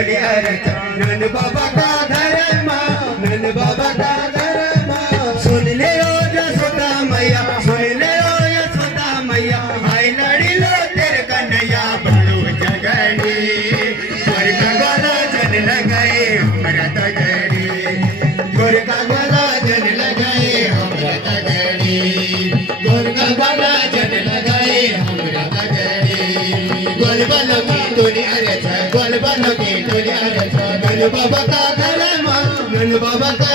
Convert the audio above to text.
तोरी अर्थ नन बाबा का धर्म नन बाबा का धर्म सुन ले ओ यशोदा मैया सुन ले ओ यशोदा मैया आई लड़ी लो तेरे कन्हैया बड़ो जगड़ी स्वर्ग वाला जन लगाए हमरा तगड़ी स्वर्ग वाला जन लगाए हमरा तगड़ी स्वर्ग वाला जन लगाए हमरा तगड़ी गोल बालो की तोरी अर्थ गोल बालो की तोरी अर्थ नन बाबा का धर्म नन बाबा का